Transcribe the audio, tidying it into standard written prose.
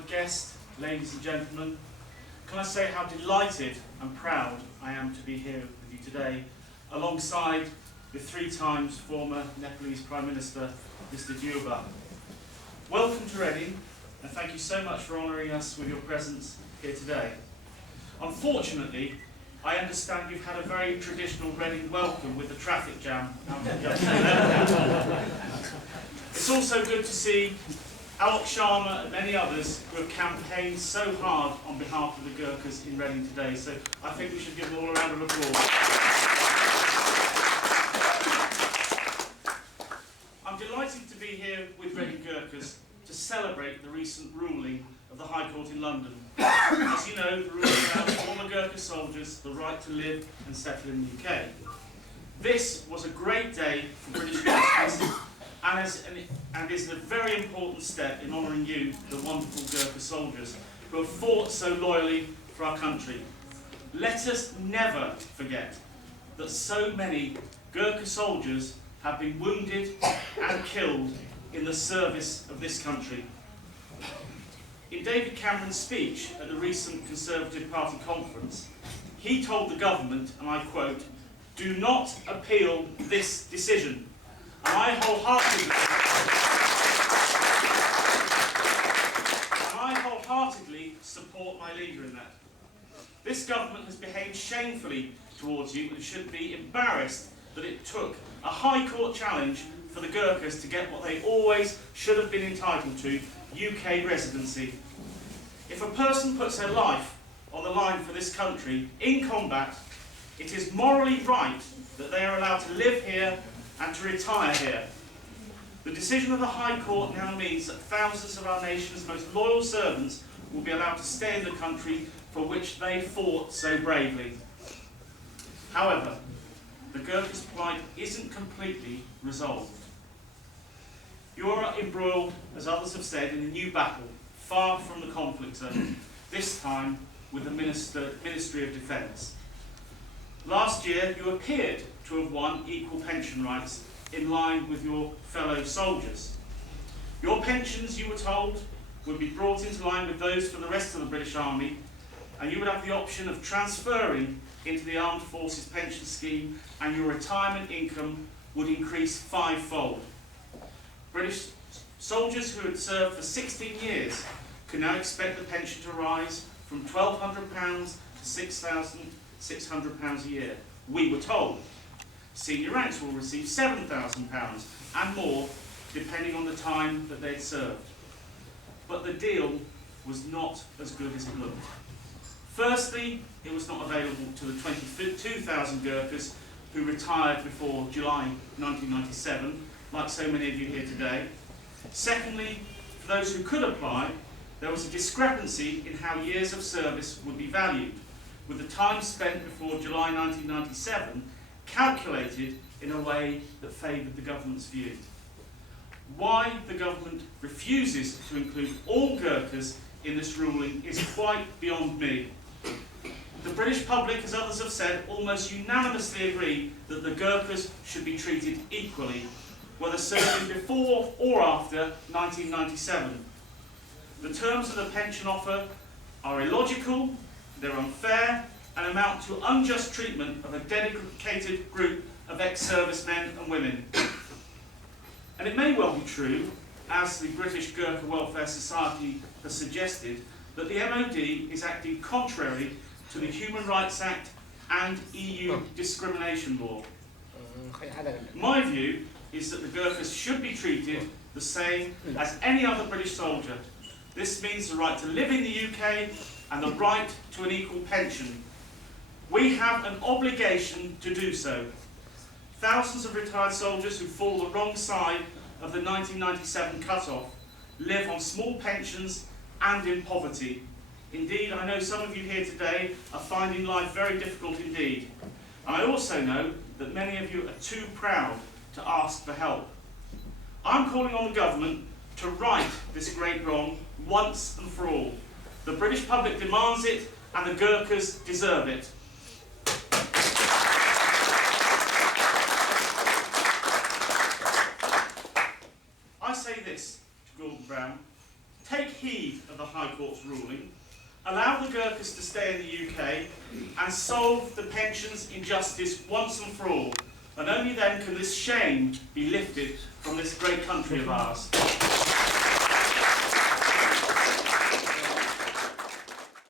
honoured guests, ladies and gentlemen, can I say how delighted and proud I am to be here with you today, alongside the 3 times former Nepalese Prime Minister, Mr. Deuba. Welcome to Reading, and thank you so much for honouring us with your presence here today. Unfortunately, I understand you've had a very traditional Reading welcome with the traffic jam out of the It's also good to see Alok Sharma and many others who have campaigned so hard on behalf of the Gurkhas in Reading today, so I think we should give them all a round of applause. I'm delighted to be here with Reading Gurkhas to celebrate the recent ruling of the High Court in London. As you know, the ruling allowed former Gurkha soldiers the right to live and settle in the UK. This was a great day for British justice and is a very important step in honouring you, the wonderful Gurkha soldiers, who have fought so loyally for our country. Let us never forget that so many Gurkha soldiers have been wounded and killed in the service of this country. In David Cameron's speech at the recent Conservative Party conference, he told the government, and I quote, "Do not appeal this decision." And I wholeheartedly support my leader in that. This government has behaved shamefully towards you and should be embarrassed that it took a High Court challenge for the Gurkhas to get what they always should have been entitled to, UK residency. If a person puts their life on the line for this country in combat, it is morally right that they are allowed to live here and to retire here. The decision of the High Court now means that thousands of our nation's most loyal servants will be allowed to stay in the country for which they fought so bravely. However, the Gurkhas' plight isn't completely resolved. You are embroiled, as others have said, in a new battle, far from the conflict zone, this time with the Ministry of Defence. Last year, you appeared to have won equal pension rights in line with your fellow soldiers. Your pensions, you were told, would be brought into line with those for the rest of the British Army, and you would have the option of transferring into the Armed Forces pension scheme, and your retirement income would increase 5-fold. British soldiers who had served for 16 years can now expect the pension to rise from £1,200 to £6,600 a year. We were told senior ranks will receive £7,000 and more, depending on the time that they'd served. But the deal was not as good as it looked. Firstly, it was not available to the 22,000 Gurkhas who retired before July 1997, like so many of you here today. Secondly, for those who could apply, there was a discrepancy in how years of service would be valued, with the time spent before July 1997 calculated in a way that favoured the government's view. Why the government refuses to include all Gurkhas in this ruling is quite beyond me. The British public, as others have said, almost unanimously agree that the Gurkhas should be treated equally, whether serving before or after 1997. The terms of the pension offer are illogical, they're unfair, and amount to unjust treatment of a dedicated group of ex-servicemen and women. And it may well be true, as the British Gurkha Welfare Society has suggested, that the MOD is acting contrary to the Human Rights Act and EU discrimination law. My view is that the Gurkhas should be treated the same as any other British soldier. This means the right to live in the UK and the right to an equal pension. We have an obligation to do so. Thousands of retired soldiers who fall the wrong side of the 1997 cut-off live on small pensions and in poverty. Indeed, I know some of you here today are finding life very difficult indeed. And I also know that many of you are too proud to ask for help. I'm calling on the government to right this great wrong once and for all. The British public demands it, and the Gurkhas deserve it. I say this to Gordon Brown: take heed of the High Court's ruling, allow the Gurkhas to stay in the UK, and solve the pensions injustice once and for all. And only then can this shame be lifted from this great country of ours.